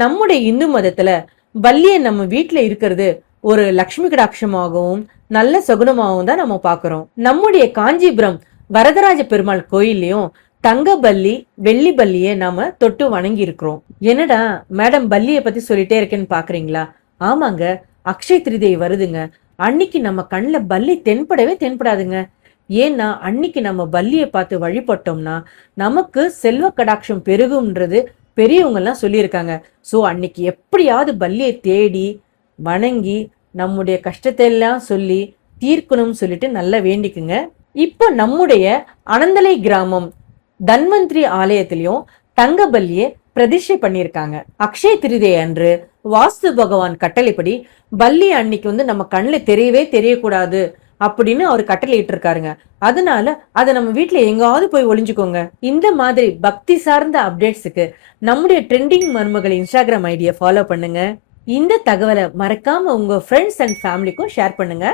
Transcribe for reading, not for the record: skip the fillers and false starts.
நம்முடைய இந்து மதத்துல வள்ளிய நம்ம வீட்டுல இருக்கிறது ஒரு லட்சுமி கடாட்சமாகவும் நல்ல சகுனமாகவும் தான் நம்ம பாக்குறோம். நம்முடைய காஞ்சிபுரம் வரதராஜ பெருமாள் கோயில்லையும் தங்க பல்லி வெள்ளி பல்லிய நாம தொட்டு வணங்கி இருக்கிறோம். என்னடா மேடம் பல்லிய பத்தி சொல்லிட்டே இருக்கேன்னு பாக்குறீங்களா? ஆமாங்க, அக்ஷய திருதியை வருதுங்க. அன்னைக்கு நம்ம கண்ணுல பல்லி தென்படவே தென்படாதுங்க. ஏன்னா அன்னைக்கு நம்ம பல்லியை பார்த்து வழிபட்டோம்னா நமக்கு செல்வ கடாட்சம் பெருகும்ன்றது பெரியவங்க எல்லாம் சொல்லியிருக்காங்க. சோ அன்னைக்கு எப்படியாவது பல்லியை தேடி வணங்கி நம்முடைய கஷ்டத்தை எல்லாம் சொல்லி தீர்க்கணும்னு சொல்லிட்டு நல்லா வேண்டிக்குங்க. இப்போ நம்முடைய அனந்தலை கிராமம் தன்வந்திரி ஆலயத்திலையும் தங்க பல்லியை பிரதிஷ்டை பண்ணியிருக்காங்க. அக்ஷய திருதியை அன்று வாஸ்து பகவான் கட்டளைப்படி பல்லி அன்னைக்கு நம்ம கண்ணுல தெரியவே தெரியக்கூடாது அப்படின்னு அவர் கட்டளை இட்டு இருக்காருங்க. அதனால அதை நம்ம வீட்டுல எங்காவது போய் ஒளிஞ்சுக்கோங்க. இந்த மாதிரி பக்தி சார்ந்த அப்டேட்ஸுக்கு நம்முடைய ட்ரெண்டிங் மருமகள் இன்ஸ்டாகிராம் ஐடியை ஃபாலோ பண்ணுங்க. இந்த தகவலை மறக்காம உங்க ஃப்ரெண்ட்ஸ் அண்ட் ஃபேமிலிக்கும் ஷேர் பண்ணுங்க.